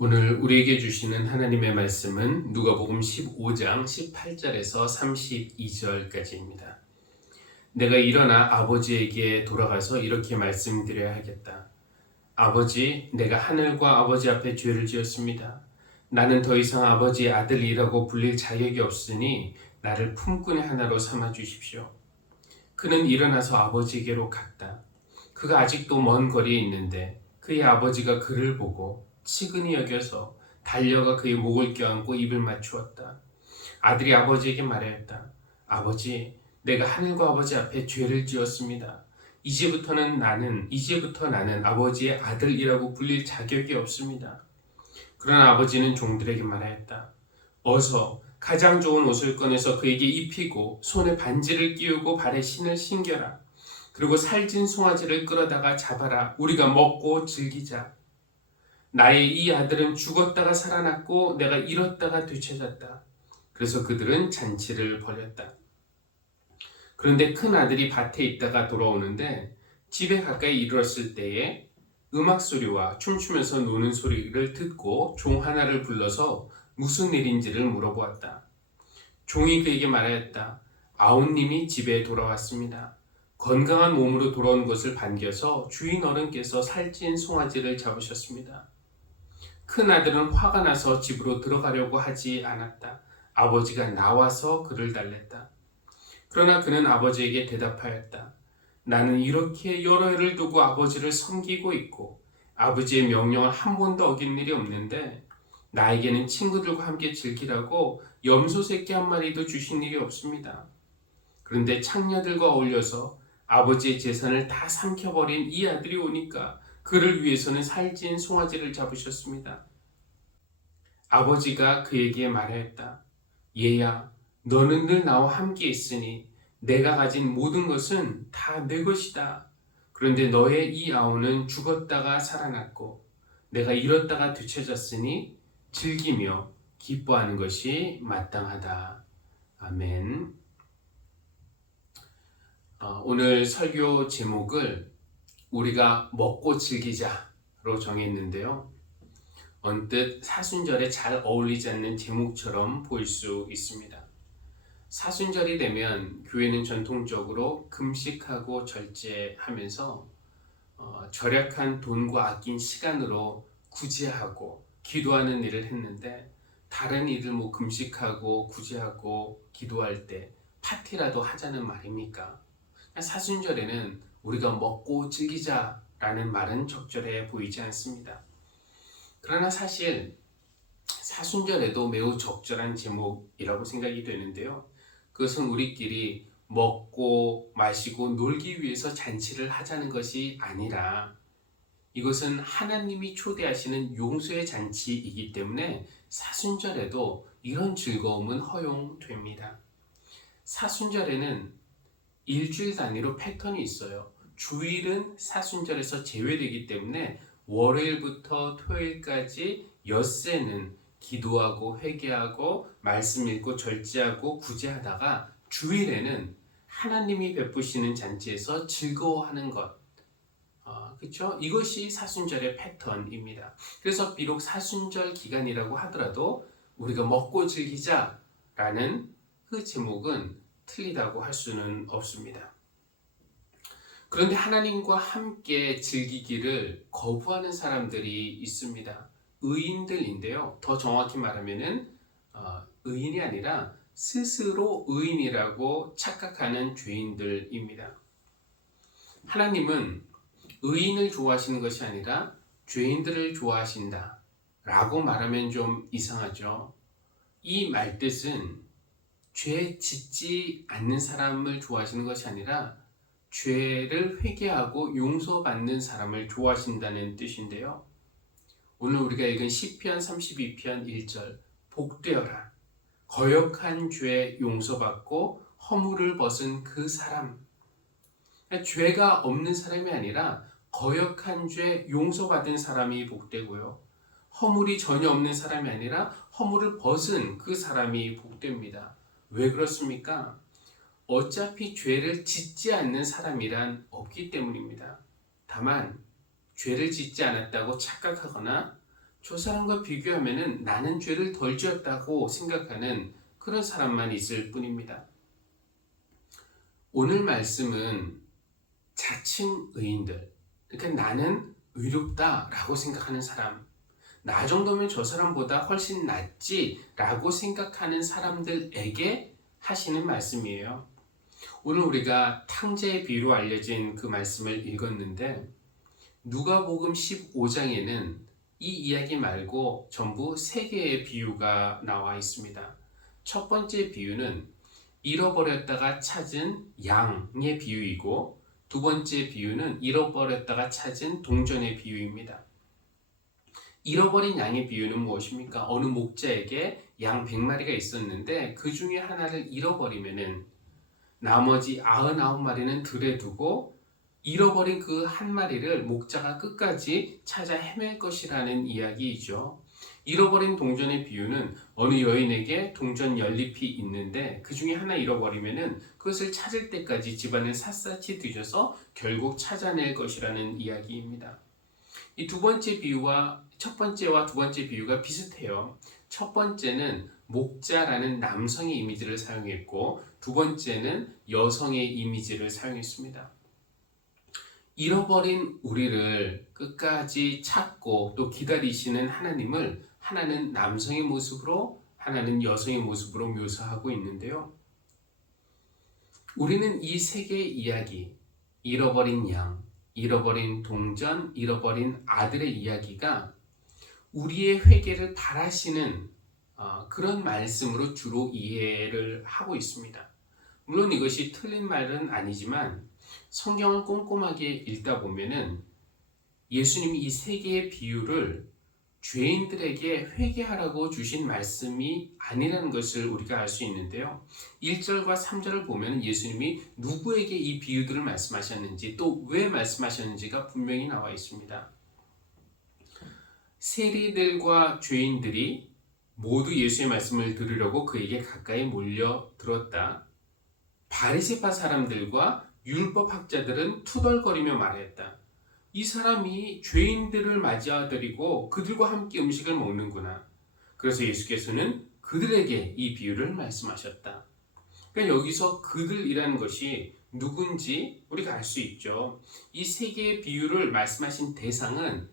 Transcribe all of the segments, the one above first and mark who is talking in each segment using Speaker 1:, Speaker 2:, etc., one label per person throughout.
Speaker 1: 오늘 우리에게 주시는 하나님의 말씀은 누가복음 15장 18절에서 32절까지입니다. 내가 일어나 아버지에게 돌아가서 이렇게 말씀드려야 하겠다. 아버지, 내가 하늘과 아버지 앞에 죄를 지었습니다. 나는 더 이상 아버지의 아들이라고 불릴 자격이 없으니 나를 품꾼의 하나로 삼아 주십시오. 그는 일어나서 아버지에게로 갔다. 그가 아직도 먼 거리에 있는데 그의 아버지가 그를 보고 치근히 여겨서 달려가 그의 목을 껴안고 입을 맞추었다. 아들이 아버지에게 말하였다. 아버지, 내가 하늘과 아버지 앞에 죄를 지었습니다. 이제부터는 나는 이제부터 나는 아버지의 아들이라고 불릴 자격이 없습니다. 그러나 아버지는 종들에게 말하였다. 어서 가장 좋은 옷을 꺼내서 그에게 입히고 손에 반지를 끼우고 발에 신을 신겨라. 그리고 살진 송아지를 끌어다가 잡아라. 우리가 먹고 즐기자. 나의 이 아들은 죽었다가 살아났고 내가 잃었다가 되찾았다. 그래서 그들은 잔치를 벌였다. 그런데 큰 아들이 밭에 있다가 돌아오는데 집에 가까이 이르렀을 때에 음악 소리와 춤추면서 노는 소리를 듣고 종 하나를 불러서 무슨 일인지를 물어보았다. 종이 그에게 말하였다. 아웃님이 집에 돌아왔습니다. 건강한 몸으로 돌아온 것을 반겨서 주인 어른께서 살찐 송아지를 잡으셨습니다. 큰 아들은 화가 나서 집으로 들어가려고 하지 않았다. 아버지가 나와서 그를 달랬다. 그러나 그는 아버지에게 대답하였다. 나는 이렇게 여러 해를 두고 아버지를 섬기고 있고 아버지의 명령을 한 번도 어긴 일이 없는데 나에게는 친구들과 함께 즐기라고 염소 새끼 한 마리도 주신 일이 없습니다. 그런데 창녀들과 어울려서 아버지의 재산을 다 삼켜버린 이 아들이 오니까 그를 위해서는 살찐 송아지를 잡으셨습니다. 아버지가 그에게 말하였다. 얘야, 너는 늘 나와 함께 있으니 내가 가진 모든 것은 다 내 것이다. 그런데 너의 이 아우는 죽었다가 살아났고 내가 잃었다가 되찾았으니 즐기며 기뻐하는 것이 마땅하다. 아멘. 어, 오늘 설교 제목을 우리가 먹고 즐기자로 정했는데요. 언뜻 사순절에 잘 어울리지 않는 제목처럼 보일 수 있습니다. 사순절이 되면 교회는 전통적으로 금식하고 절제하면서 어, 절약한 돈과 아낀 시간으로 구제하고 기도하는 일을 했는데 다른 일을 뭐 금식하고 구제하고 기도할 때 파티라도 하자는 말입니까? 사순절에는 우리가 먹고 즐기자라는 말은 적절해 보이지 않습니다. 그러나 사실 사순절에도 매우 적절한 제목이라고 생각이 되는데요. 그것은 우리끼리 먹고 마시고 놀기 위해서 잔치를 하자는 것이 아니라 이것은 하나님이 초대하시는 용서의 잔치이기 때문에 사순절에도 이런 즐거움은 허용됩니다. 사순절에는 일주일 단위로 패턴이 있어요. 주일은 사순절에서 제외되기 때문에 월요일부터 토요일까지 엿새는 기도하고 회개하고 말씀 읽고 절제하고 구제하다가 주일에는 하나님이 베푸시는 잔치에서 즐거워하는 것. 어, 그렇죠? 이것이 사순절의 패턴입니다. 그래서 비록 사순절 기간이라고 하더라도 우리가 먹고 즐기자라는 그 제목은 틀리다고 할 수는 없습니다. 그런데 하나님과 함께 즐기기를 거부하는 사람들이 있습니다. 의인들인데요. 더 정확히 말하면은 어, 의인이 아니라 스스로 의인이라고 착각하는 죄인들입니다. 하나님은 의인을 좋아하시는 것이 아니라 죄인들을 좋아하신다. 라고 말하면 좀 이상하죠. 이 말뜻은 죄 짓지 않는 사람을 좋아하시는 것이 아니라 죄를 회개하고 용서받는 사람을 좋아하신다는 뜻인데요. 오늘 우리가 읽은 시편 32편 1절 복되어라 거역한 죄 용서받고 허물을 벗은 그 사람 그러니까 죄가 없는 사람이 아니라 거역한 죄 용서받은 사람이 복되고요. 허물이 전혀 없는 사람이 아니라 허물을 벗은 그 사람이 복됩니다. 왜 그렇습니까? 어차피 죄를 짓지 않는 사람이란 없기 때문입니다. 다만 죄를 짓지 않았다고 착각하거나 저 사람과 비교하면은 나는 죄를 덜 지었다고 생각하는 그런 사람만 있을 뿐입니다. 오늘 말씀은 자칭 의인들, 그러니까 나는 의롭다라고 생각하는 사람, 나 정도면 저 사람보다 훨씬 낫지라고 생각하는 사람들에게 하시는 말씀이에요. 오늘 우리가 탕자의 비유로 알려진 그 말씀을 읽었는데 누가복음 15장에는 이 이야기 말고 전부 세 개의 비유가 나와 있습니다. 첫 번째 비유는 잃어버렸다가 찾은 양의 비유이고 두 번째 비유는 잃어버렸다가 찾은 동전의 비유입니다. 잃어버린 양의 비유는 무엇입니까? 어느 목자에게 양 100마리가 있었는데 그 중에 하나를 잃어버리면은 나머지 99마리는 들에 두고 잃어버린 그 한 마리를 목자가 끝까지 찾아 헤맬 것이라는 이야기이죠. 잃어버린 동전의 비유는 어느 여인에게 동전 연잎이 있는데 그 중에 하나 잃어버리면은 그것을 찾을 때까지 집안을 샅샅이 뒤져서 결국 찾아낼 것이라는 이야기입니다. 이 두 번째 비유와 첫 번째와 두 번째 비유가 비슷해요. 첫 번째는 목자라는 남성의 이미지를 사용했고 두 번째는 여성의 이미지를 사용했습니다. 잃어버린 우리를 끝까지 찾고 또 기다리시는 하나님을 하나는 남성의 모습으로 하나는 여성의 모습으로 묘사하고 있는데요. 우리는 이 세 개의 이야기, 잃어버린 양, 잃어버린 동전, 잃어버린 아들의 이야기가 우리의 회개를 바라시는 어, 그런 말씀으로 주로 이해를 하고 있습니다. 물론 이것이 틀린 말은 아니지만 성경을 꼼꼼하게 읽다 보면은 예수님이 이 세 개의 비유를 죄인들에게 회개하라고 주신 말씀이 아니라는 것을 우리가 알 수 있는데요. 1절과 3절을 보면 예수님이 누구에게 이 비유들을 말씀하셨는지 또 왜 말씀하셨는지가 분명히 나와 있습니다. 세리들과 죄인들이 모두 예수의 말씀을 들으려고 그에게 가까이 몰려 들었다. 바리새파 사람들과 율법 학자들은 투덜거리며 말했다. 이 사람이 죄인들을 맞이하드리고 그들과 함께 음식을 먹는구나. 그래서 예수께서는 그들에게 이 비유를 말씀하셨다. 그러니까 여기서 그들이라는 것이 누군지 우리가 알 수 있죠. 이 세 개의 비유를 말씀하신 대상은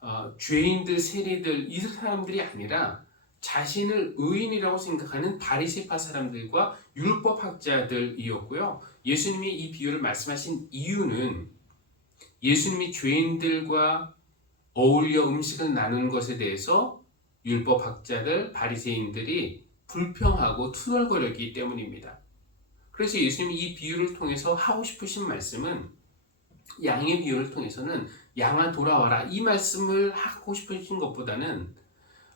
Speaker 1: 어, 죄인들, 세리들 이 사람들이 아니라 자신을 의인이라고 생각하는 바리새파 사람들과 율법 학자들이었고요. 예수님이 이 비유를 말씀하신 이유는 예수님이 죄인들과 어울려 음식을 나누는 것에 대해서 율법 학자들, 바리새인들이 불평하고 투덜거렸기 때문입니다. 그래서 예수님이 이 비유를 통해서 하고 싶으신 말씀은 양의 비유를 통해서는 양아 돌아와라 이 말씀을 하고 싶으신 것보다는 어,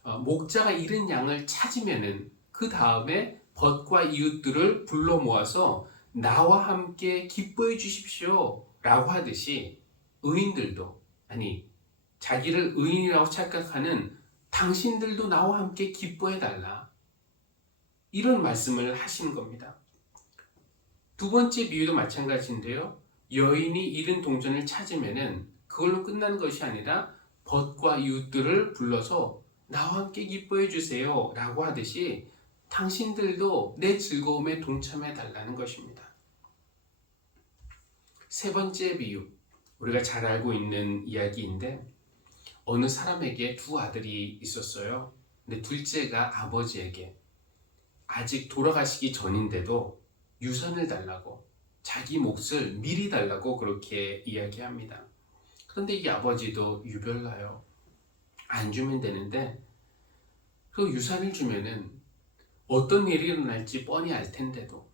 Speaker 1: 목자가 잃은 양을 찾으면은 그 다음에 벗과 이웃들을 불러 모아서 나와 함께 기뻐해 주십시오 라고 하듯이 의인들도 아니 자기를 의인이라고 착각하는 당신들도 나와 함께 기뻐해 달라 이런 말씀을 하시는 겁니다. 두 번째 비유도 마찬가지인데요. 여인이 잃은 동전을 찾으면은 그걸로 끝나는 것이 아니라 벗과 이웃들을 불러서 나와 함께 기뻐해 주세요 라고 하듯이 당신들도 내 즐거움에 동참해 달라는 것입니다. 세 번째 비유, 우리가 잘 알고 있는 이야기인데 어느 사람에게 두 아들이 있었어요. 근데 둘째가 아버지에게 아직 돌아가시기 전인데도 유산을 달라고 자기 몫을 미리 달라고 그렇게 이야기합니다. 그런데 이 아버지도 유별나요. 안 주면 되는데 그 유산을 주면은 어떤 일이 일어날지 뻔히 알 텐데도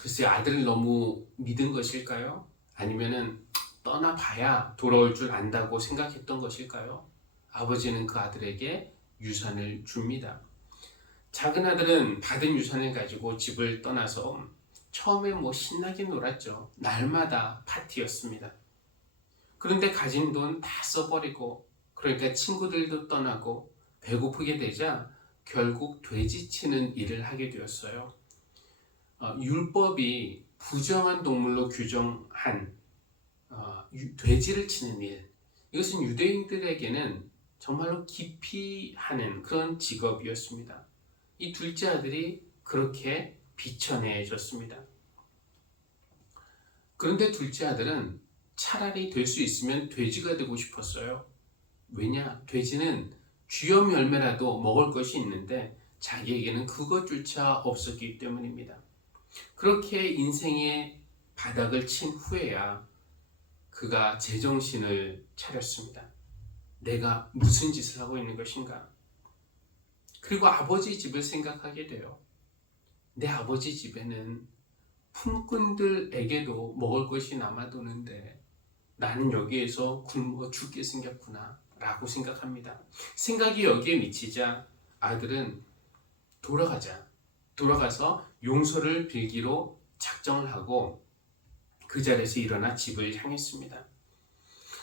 Speaker 1: 글쎄 아들을 너무 믿은 것일까요? 아니면은 떠나봐야 돌아올 줄 안다고 생각했던 것일까요? 아버지는 그 아들에게 유산을 줍니다. 작은 아들은 받은 유산을 가지고 집을 떠나서 처음에 뭐 신나게 놀았죠. 날마다 파티였습니다. 그런데 가진 돈 다 써버리고 그러니까 친구들도 떠나고 배고프게 되자 결국 돼지치는 일을 하게 되었어요. 어, 율법이 부정한 동물로 규정한 어, 유, 돼지를 치는 일 이것은 유대인들에게는 정말로 깊이 하는 그런 직업이었습니다. 이 둘째 아들이 그렇게 비천해졌습니다. 그런데 둘째 아들은 차라리 될 수 있으면 돼지가 되고 싶었어요. 왜냐? 돼지는 쥐염 열매라도 먹을 것이 있는데 자기에게는 그것조차 없었기 때문입니다. 그렇게 인생의 바닥을 친 후에야 그가 제정신을 차렸습니다. 내가 무슨 짓을 하고 있는 것인가? 그리고 아버지 집을 생각하게 돼요. 내 아버지 집에는 품꾼들에게도 먹을 것이 남아도는데 나는 여기에서 굶어 죽게 생겼구나 라고 생각합니다. 생각이 여기에 미치자 아들은 돌아가자. 돌아가서 용서를 빌기로 작정을 하고 그 자리에서 일어나 집을 향했습니다.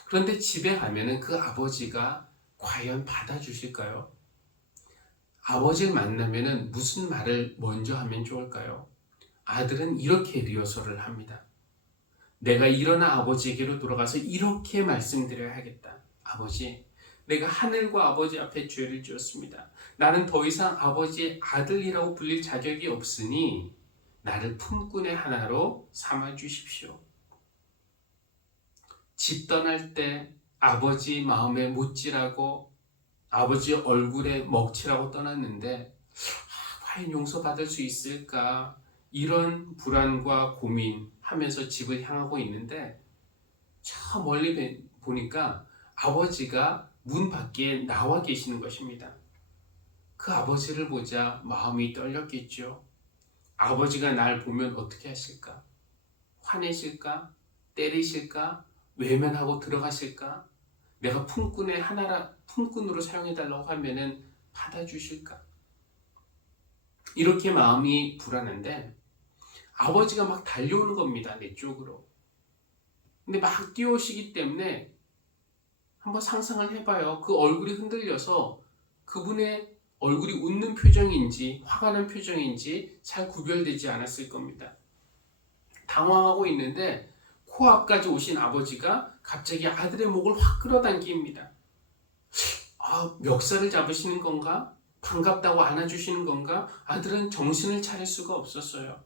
Speaker 1: 그런데 집에 가면은 그 아버지가 과연 받아주실까요? 아버지를 만나면은 무슨 말을 먼저 하면 좋을까요? 아들은 이렇게 리허설을 합니다. 내가 일어나 아버지에게로 돌아가서 이렇게 말씀드려야겠다. 아버지, 내가 하늘과 아버지 앞에 죄를 지었습니다. 나는 더 이상 아버지의 아들이라고 불릴 자격이 없으니 나를 품꾼의 하나로 삼아 주십시오. 집 떠날 때 아버지 마음에 못지라고 아버지 얼굴에 먹칠하고 떠났는데 아, 과연 용서받을 수 있을까 이런 불안과 고민하면서 집을 향하고 있는데 저 멀리 보니까 아버지가 문 밖에 나와 계시는 것입니다. 그 아버지를 보자 마음이 떨렸겠죠. 아버지가 날 보면 어떻게 하실까? 화내실까? 때리실까? 외면하고 들어가실까? 내가 품꾼의 하나라 품꾼으로 사용해달라고 하면은 받아주실까? 이렇게 마음이 불안한데 아버지가 막 달려오는 겁니다. 내 쪽으로. 근데 막 뛰어오시기 때문에 한번 상상을 해봐요. 그 얼굴이 흔들려서 그분의 얼굴이 웃는 표정인지 화가 난 표정인지 잘 구별되지 않았을 겁니다. 당황하고 있는데 코앞까지 오신 아버지가 갑자기 아들의 목을 확 끌어당깁니다. 아, 멱살을 잡으시는 건가? 반갑다고 안아주시는 건가? 아들은 정신을 차릴 수가 없었어요.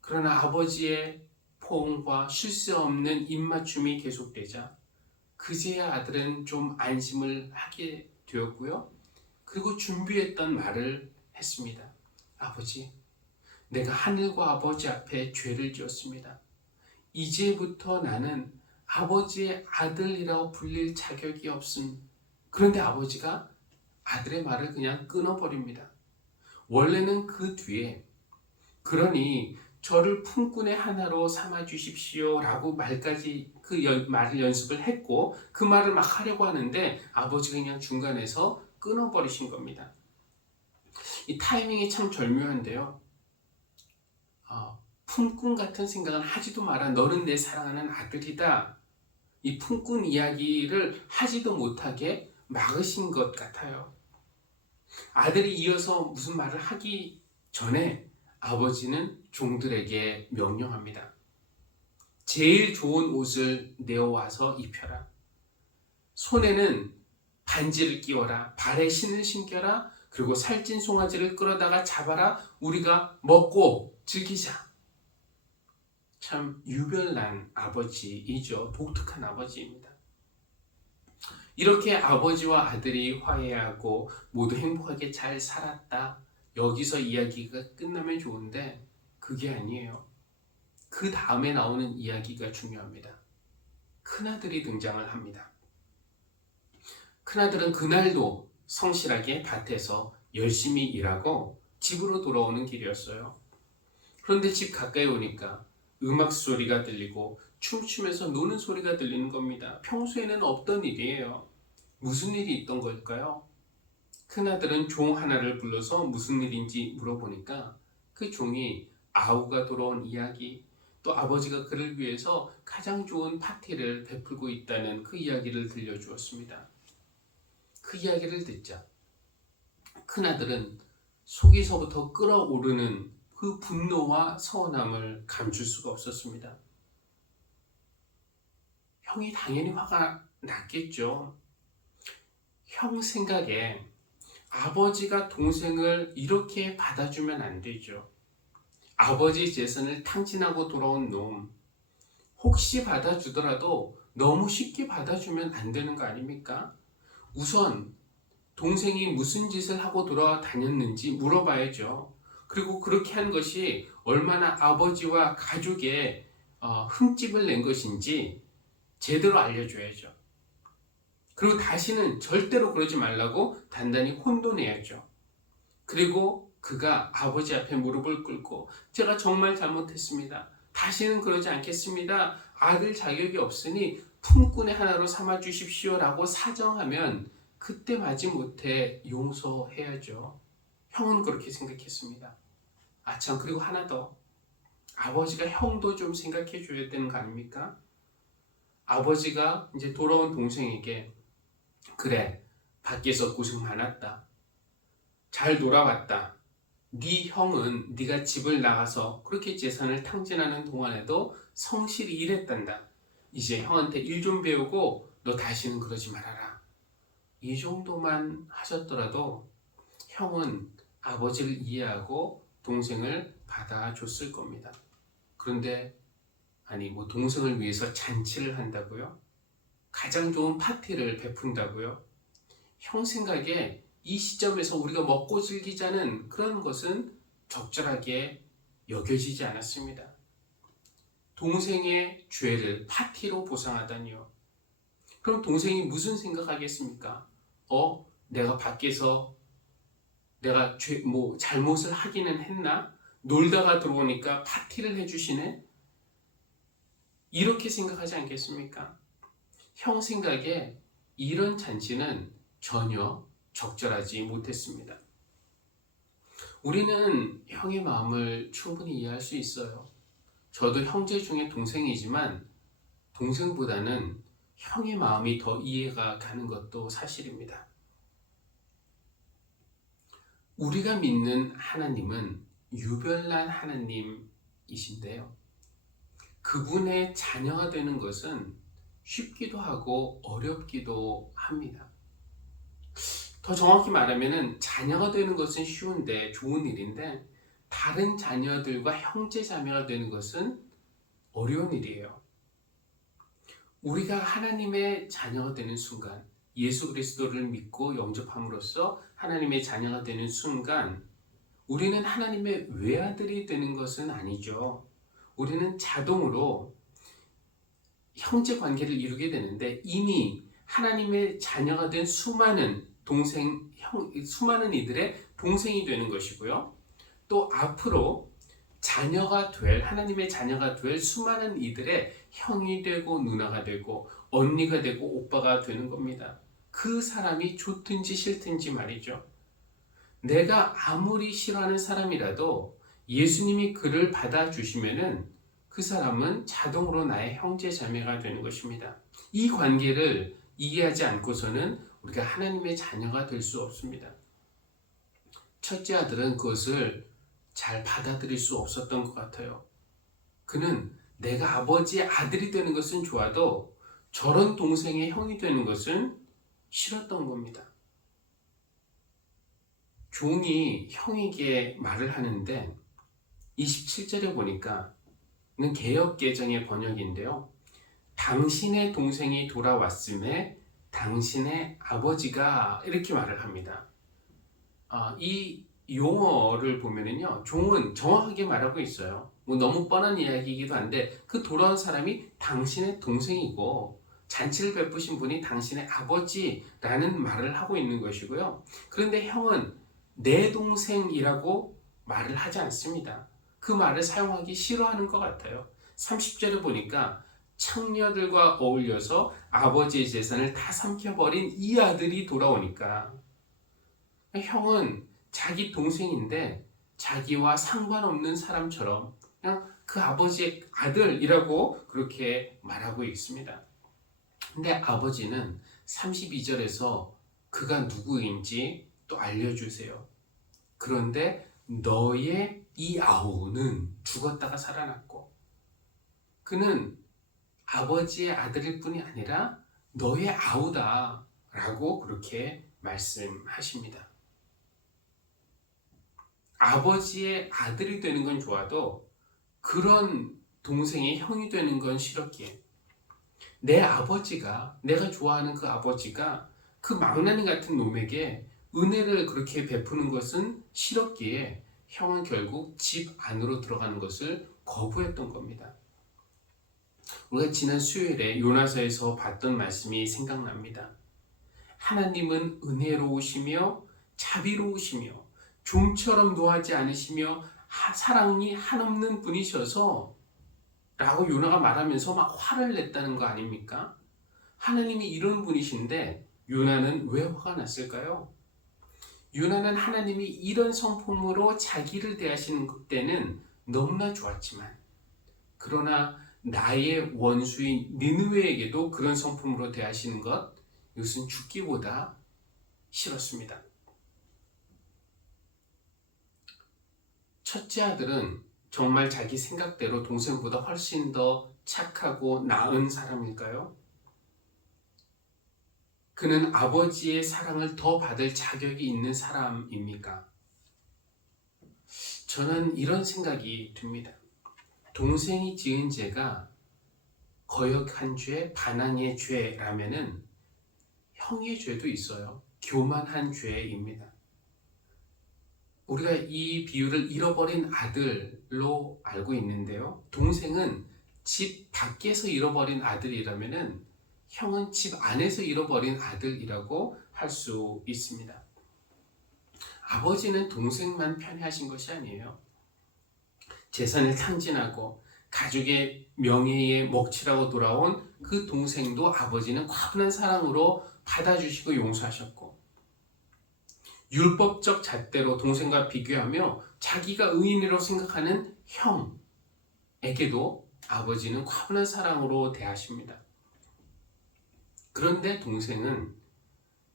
Speaker 1: 그러나 아버지의 포옹과 쉴 새 없는 입맞춤이 계속되자 그제야 아들은 좀 안심을 하게 되었고요. 그리고 준비했던 말을 했습니다. 아버지, 내가 하늘과 아버지 앞에 죄를 지었습니다. 이제부터 나는 아버지의 아들이라고 불릴 자격이 없음. 그런데 아버지가 아들의 말을 그냥 끊어버립니다. 원래는 그 뒤에 그러니 저를 품꾼의 하나로 삼아 주십시오 라고 말까지 그 연, 말을 연습을 했고 그 말을 막 하려고 하는데 아버지가 그냥 중간에서 끊어버리신 겁니다. 이 타이밍이 참 절묘한데요. 어, 품꾼 같은 생각은 하지도 마라. 너는 내 사랑하는 아들이다. 이 품꾼 이야기를 하지도 못하게 막으신 것 같아요. 아들이 이어서 무슨 말을 하기 전에 아버지는 종들에게 명령합니다. 제일 좋은 옷을 내어와서 입혀라. 손에는 반지를 끼워라. 발에 신을 신겨라. 그리고 살찐 송아지를 끌어다가 잡아라. 우리가 먹고 즐기자. 참 유별난 아버지이죠. 독특한 아버지입니다. 이렇게 아버지와 아들이 화해하고 모두 행복하게 잘 살았다. 여기서 이야기가 끝나면 좋은데 그게 아니에요. 그 다음에 나오는 이야기가 중요합니다. 큰아들이 등장을 합니다. 큰아들은 그날도 성실하게 밭에서 열심히 일하고 집으로 돌아오는 길이었어요. 그런데 집 가까이 오니까 음악 소리가 들리고 춤추면서 노는 소리가 들리는 겁니다. 평소에는 없던 일이에요. 무슨 일이 있던 걸까요? 큰아들은 종 하나를 불러서 무슨 일인지 물어보니까 그 종이 아우가 돌아온 이야기 또 아버지가 그를 위해서 가장 좋은 파티를 베풀고 있다는 그 이야기를 들려주었습니다. 그 이야기를 듣자 큰아들은 속에서부터 끓어오르는 그 분노와 서운함을 감출 수가 없었습니다. 형이 당연히 화가 났겠죠. 형 생각에 아버지가 동생을 이렇게 받아주면 안 되죠. 아버지 재산을 탕진하고 돌아온 놈, 혹시 받아주더라도 너무 쉽게 받아주면 안 되는 거 아닙니까? 우선 동생이 무슨 짓을 하고 돌아다녔는지 물어봐야죠. 그리고 그렇게 한 것이 얼마나 아버지와 가족의 어, 흠집을 낸 것인지 제대로 알려줘야죠. 그리고 다시는 절대로 그러지 말라고 단단히 혼돈해야죠. 그리고 그가 아버지 앞에 무릎을 꿇고 제가 정말 잘못했습니다. 다시는 그러지 않겠습니다. 아들 자격이 없으니 품꾼의 하나로 삼아 주십시오라고 사정하면 그때 마지못해 용서해야죠. 형은 그렇게 생각했습니다. 아, 참, 그리고 하나 더. 아버지가 형도 좀 생각해 줘야 되는 거 아닙니까? 아버지가 이제 돌아온 동생에게 그래, 밖에서 고생 많았다. 잘 돌아왔다. 네 형은 네가 집을 나가서 그렇게 재산을 탕진하는 동안에도 성실히 일했단다. 이제 형한테 일 좀 배우고 너 다시는 그러지 말아라. 이 정도만 하셨더라도 형은 아버지를 이해하고 동생을 받아줬을 겁니다. 그런데 아니 뭐 동생을 위해서 잔치를 한다고요? 가장 좋은 파티를 베푼다고요? 형 생각에 이 시점에서 우리가 먹고 즐기자는 그런 것은 적절하게 여겨지지 않았습니다. 동생의 죄를 파티로 보상하다니요. 그럼 동생이 무슨 생각하겠습니까? 어, 내가 밖에서 내가 죄, 뭐 잘못을 하기는 했나? 놀다가 들어오니까 파티를 해주시네? 이렇게 생각하지 않겠습니까? 형 생각에 이런 잔치는 전혀 적절하지 못했습니다. 우리는 형의 마음을 충분히 이해할 수 있어요. 저도 형제 중에 동생이지만 동생보다는 형의 마음이 더 이해가 가는 것도 사실입니다. 우리가 믿는 하나님은 유별난 하나님이신데요. 그분의 자녀가 되는 것은 쉽기도 하고 어렵기도 합니다. 더 정확히 말하면 자녀가 되는 것은 쉬운데 좋은 일인데 다른 자녀들과 형제 자매가 되는 것은 어려운 일이에요. 우리가 하나님의 자녀가 되는 순간 예수 그리스도를 믿고 영접함으로써 하나님의 자녀가 되는 순간 우리는 하나님의 외아들이 되는 것은 아니죠. 우리는 자동으로 형제 관계를 이루게 되는데 이미 하나님의 자녀가 된 수많은 동생, 형, 수많은 이들의 동생이 되는 것이고요. 또 앞으로 자녀가 될, 하나님의 자녀가 될 수많은 이들의 형이 되고 누나가 되고 언니가 되고 오빠가 되는 겁니다. 그 사람이 좋든지 싫든지 말이죠. 내가 아무리 싫어하는 사람이라도 예수님이 그를 받아주시면은 그 사람은 자동으로 나의 형제 자매가 되는 것입니다. 이 관계를 이해하지 않고서는 우리가 하나님의 자녀가 될 수 없습니다. 첫째 아들은 그것을 잘 받아들일 수 없었던 것 같아요. 그는 내가 아버지의 아들이 되는 것은 좋아도 저런 동생의 형이 되는 것은 싫었던 겁니다. 종이 형에게 말을 하는데 27절에 보니까 는 개혁 개정의 번역인데요. 당신의 동생이 돌아왔음에 당신의 아버지가 이렇게 말을 합니다. 아, 이 용어를 보면은요, 종은 정확하게 말하고 있어요. 뭐 너무 뻔한 이야기이기도 한데 그 돌아온 사람이 당신의 동생이고 잔치를 베푸신 분이 당신의 아버지라는 말을 하고 있는 것이고요. 그런데 형은 내 동생이라고 말을 하지 않습니다. 그 말을 사용하기 싫어하는 것 같아요. 30절에 보니까 창녀들과 어울려서 아버지의 재산을 다 삼켜버린 이 아들이 돌아오니까 형은 자기 동생인데 자기와 상관없는 사람처럼 그냥 그 아버지의 아들이라고 그렇게 말하고 있습니다. 근데 아버지는 32절에서 그가 누구인지 또 알려주세요. 그런데 너의 이 아우는 죽었다가 살아났고 그는 아버지의 아들일 뿐이 아니라 너의 아우다. 라고 그렇게 말씀하십니다. 아버지의 아들이 되는 건 좋아도 그런 동생의 형이 되는 건 싫었기에 내 아버지가 내가 좋아하는 그 아버지가 그 망나니 같은 놈에게 은혜를 그렇게 베푸는 것은 싫었기에 형은 결국 집 안으로 들어가는 것을 거부했던 겁니다. 우리가 지난 수요일에 요나서에서 봤던 말씀이 생각납니다. 하나님은 은혜로우시며 자비로우시며 좀처럼 노하지 않으시며 하- 사랑이 한없는 분이셔서 라고 요나가 말하면서 막 화를 냈다는 거 아닙니까? 하나님이 이런 분이신데 요나는 왜 화가 났을까요? 요나는 하나님이 이런 성품으로 자기를 대하시는 때는 너무나 좋았지만 그러나 나의 원수인 니느웨에게도 그런 성품으로 대하시는 것 이것은 죽기보다 싫었습니다. 첫째 아들은 정말 자기 생각대로 동생보다 훨씬 더 착하고 나은 사람일까요? 그는 아버지의 사랑을 더 받을 자격이 있는 사람입니까? 저는 이런 생각이 듭니다. 동생이 지은 죄가 거역한 죄, 반항의 죄라면은 형의 죄도 있어요. 교만한 죄입니다. 우리가 이 비유를 잃어버린 아들로 알고 있는데요. 동생은 집 밖에서 잃어버린 아들이라면은 형은 집 안에서 잃어버린 아들이라고 할 수 있습니다. 아버지는 동생만 편애하신 것이 아니에요. 재산을 탕진하고 가족의 명예에 먹칠하고 돌아온 그 동생도 아버지는 과분한 사랑으로 받아주시고 용서하셨고 율법적 잣대로 동생과 비교하며 자기가 의인이라고 생각하는 형에게도 아버지는 과분한 사랑으로 대하십니다. 그런데 동생은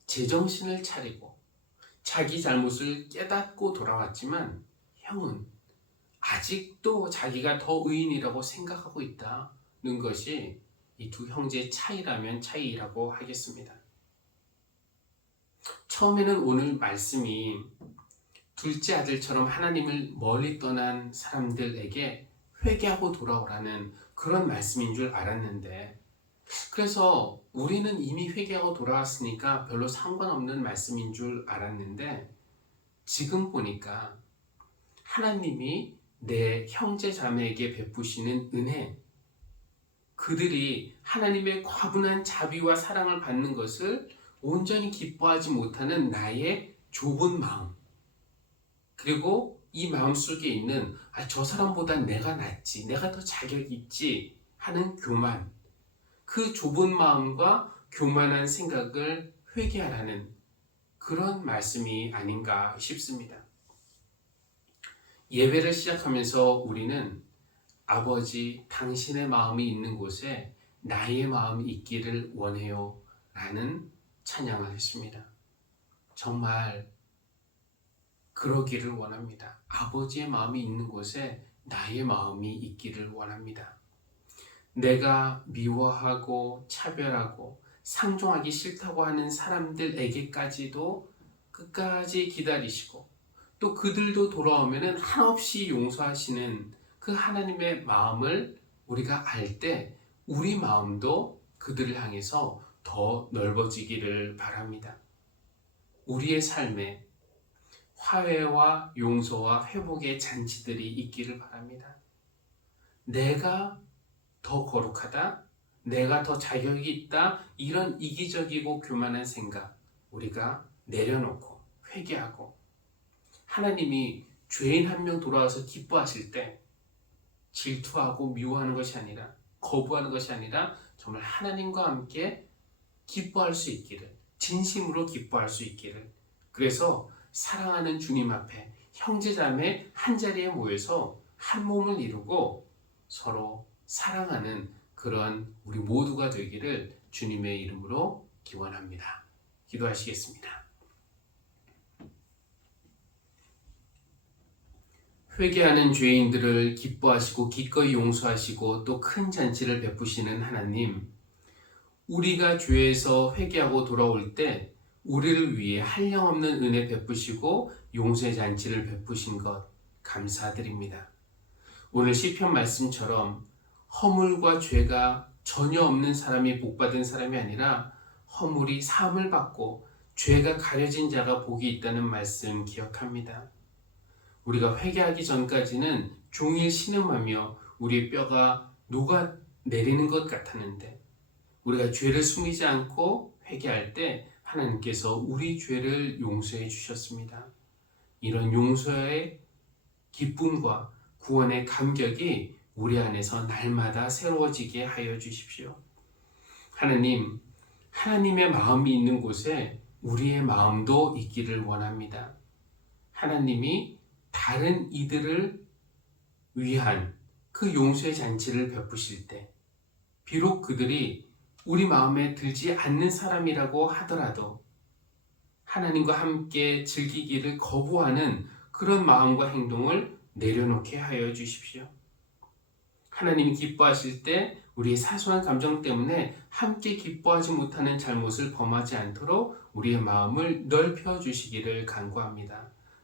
Speaker 1: 제정신을 차리고 자기 잘못을 깨닫고 돌아왔지만 형은 아직도 자기가 더 의인이라고 생각하고 있다는 것이 이 두 형제의 차이라면 차이라고 하겠습니다. 처음에는 오늘 말씀이 둘째 아들처럼 하나님을 멀리 떠난 사람들에게 회개하고 돌아오라는 그런 말씀인 줄 알았는데 그래서 우리는 이미 회개하고 돌아왔으니까 별로 상관없는 말씀인 줄 알았는데 지금 보니까 하나님이 내 형제 자매에게 베푸시는 은혜. 그들이 하나님의 과분한 자비와 사랑을 받는 것을 온전히 기뻐하지 못하는 나의 좁은 마음. 그리고 이 마음 속에 있는 아, 저 사람보다 내가 낫지 내가 더 자격이 있지 하는 교만. 그 좁은 마음과 교만한 생각을 회개하라는 그런 말씀이 아닌가 싶습니다. 예배를 시작하면서 우리는 아버지 당신의 마음이 있는 곳에 나의 마음이 있기를 원해요 라는 찬양을 했습니다. 정말 그러기를 원합니다. 아버지의 마음이 있는 곳에 나의 마음이 있기를 원합니다. 내가 미워하고 차별하고 상종하기 싫다고 하는 사람들에게까지도 끝까지 기다리시고 또 그들도 돌아오면은 한없이 용서하시는 그 하나님의 마음을 우리가 알 때 우리 마음도 그들을 향해서 더 넓어지기를 바랍니다. 우리의 삶에 화해와 용서와 회복의 잔치들이 있기를 바랍니다. 내가 더 거룩하다, 내가 더 자격이 있다, 이런 이기적이고 교만한 생각, 우리가 내려놓고 회개하고, 하나님이 죄인 한 명 돌아와서 기뻐하실 때, 질투하고 미워하는 것이 아니라, 거부하는 것이 아니라, 정말 하나님과 함께 기뻐할 수 있기를, 진심으로 기뻐할 수 있기를, 그래서 사랑하는 주님 앞에 형제자매 한 자리에 모여서 한 몸을 이루고 서로 사랑하는 그런 우리 모두가 되기를 주님의 이름으로 기원합니다. 기도하시겠습니다. 회개하는 죄인들을 기뻐하시고 기꺼이 용서하시고 또 큰 잔치를 베푸시는 하나님, 우리가 죄에서 회개하고 돌아올 때 우리를 위해 한량없는 은혜 베푸시고 용서의 잔치를 베푸신 것 감사드립니다. 오늘 시편 말씀처럼 허물과 죄가 전혀 없는 사람이 복받은 사람이 아니라 허물이 사함을 받고 죄가 가려진 자가 복이 있다는 말씀 기억합니다. 우리가 회개하기 전까지는 종일 신음하며 우리의 뼈가 녹아 내리는 것 같았는데 우리가 죄를 숨기지 않고 회개할 때 하나님께서 우리 죄를 용서해 주셨습니다. 이런 용서의 기쁨과 구원의 감격이 우리 안에서 날마다 새로워지게 하여 주십시오. 하나님, 하나님의 마음이 있는 곳에 우리의 마음도 있기를 원합니다. 하나님이 다른 이들을 위한 그 용서의 잔치를 베푸실 때, 비록 그들이 우리 마음에 들지 않는 사람이라고 하더라도 하나님과 함께 즐기기를 거부하는 그런 마음과 행동을 내려놓게 하여 주십시오. 하나님이 기뻐하실 때 우리의 사소한 감정 때문에 함께 기뻐하지 못하는 잘못을 범하지 않도록 우리의 마음을 넓혀 주시기를 간구합니다.